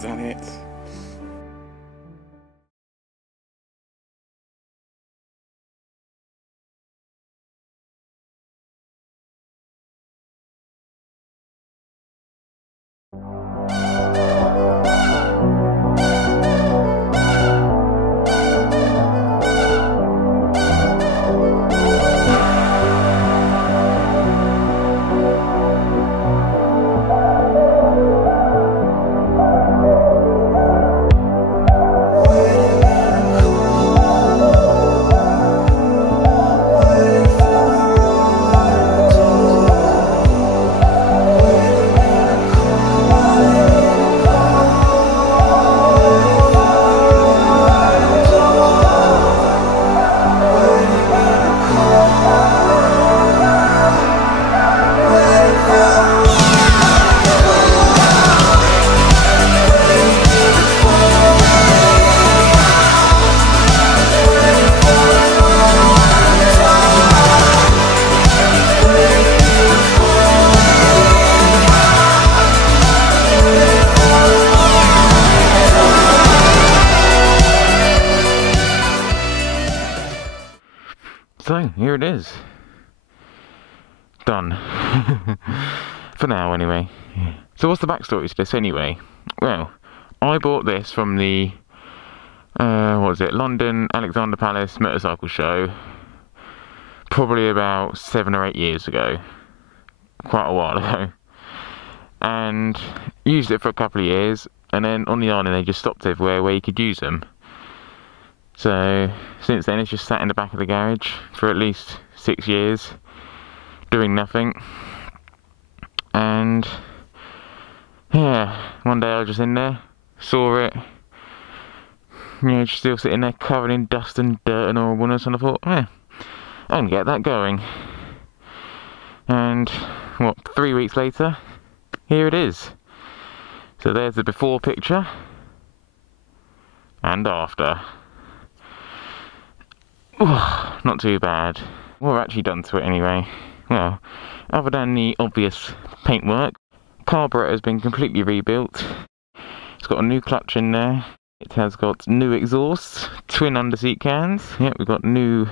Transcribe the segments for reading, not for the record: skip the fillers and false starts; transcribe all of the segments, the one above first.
I've done it. So, here it is. Done. For now, anyway. So what's the backstory to this, anyway? Well, I bought this from the, what was it, London Alexander Palace motorcycle show, probably about 7 or 8 years ago. Quite a while ago. And used it for a couple of years, and then on the island they just stopped everywhere where you could use them. So, since then it's just sat in the back of the garage for at least 6 years, doing nothing. And, yeah, one day I was just in there, saw it, you know, just still sitting there covered in dust and dirt and horribleness, and I thought, yeah, I can get that going. And, what, 3 weeks later, here it is. So there's the before picture, and after. Not too bad. What I've actually done to it anyway, well, other than the obvious paintwork, carburetor has been completely rebuilt. It's got a new clutch in there. It has got new exhausts, twin underseat cans. Yep, we've got new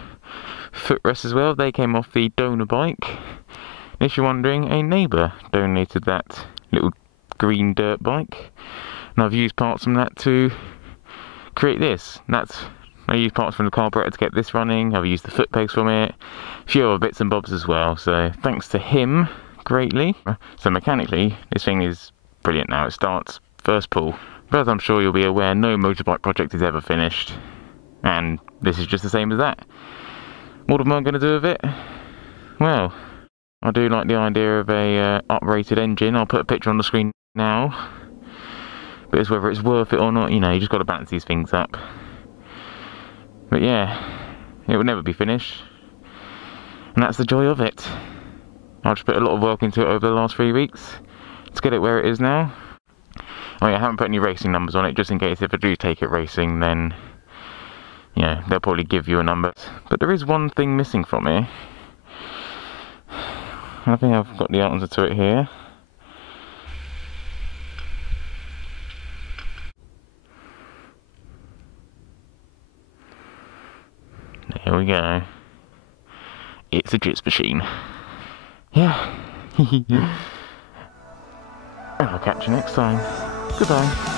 footrests as well. They came off the donor bike. And if you're wondering, a neighbour donated that little green dirt bike, and I've used parts from that to create this. I used parts from the carburetor to get this running. I've used the foot pegs from it, a few other bits and bobs as well, so thanks to him greatly. So mechanically this thing is brilliant now. It starts first pull, but as I'm sure you'll be aware, no motorbike project is ever finished, and this is just the same as that. What am I going to do with it? Well, I do like the idea of a uprated engine. I'll put a picture on the screen now, but it's whether it's worth it or not, you know, you just got to balance these things up. But yeah, it will never be finished, and that's the joy of it. I've just put a lot of work into it over the last 3 weeks to get it where it is now. I haven't put any racing numbers on it, just in case if I do take it racing, then, you know, they'll probably give you a number. But there is one thing missing from it. I think I've got the answer to it here. There we go. It's a jizz machine. Yeah. And I'll catch you next time. Goodbye.